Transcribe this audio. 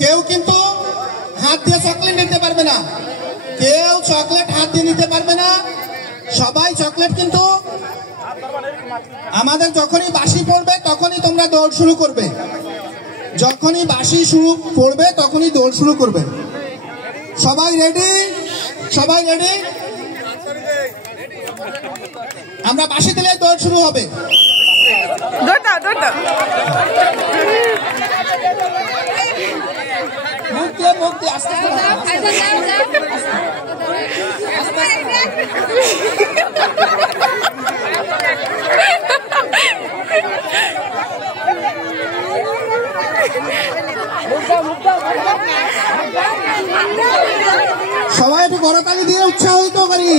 কেউ কিন্তু হাত দিয়ে চকলেট নিতে পারবে না, কেউ চকলেট হাত দিয়ে নিতে পারবে না। সবাই চকলেট কিন্তু আমাদের যখনই বাঁশি পড়বে তখনই তোমরা দৌড় শুরু করবে, যখনই বাঁশি শুরু পড়বে তখনই দৌড় শুরু করবে। সবাই রেডি? সবাই রেডি? আমরা বাঁশি দিলে দৌড় শুরু হবে। সবাই একটু করতালি দিয়ে উৎসাহিত করি।